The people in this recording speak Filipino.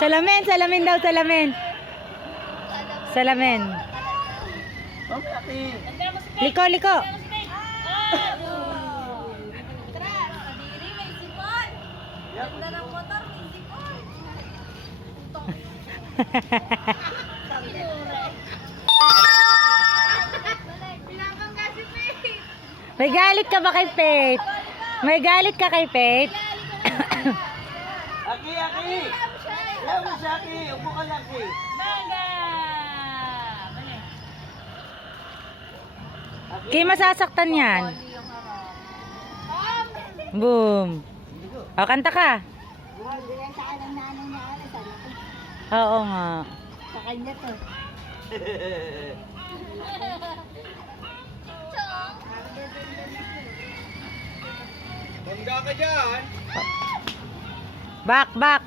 Salamin, salamin daw, salamin. Salamin. Liko, liko. May galit ka ba kay Faith? May galit ka kay Faith? Aki, Aki! Alam mo siya, Aki! Upo ka lang, Aki! Mangga! Kay masasaktan yan. Boom. O, kanta ka. Oo nga. Sa kanya to. Bangga ka dyan! Back, back.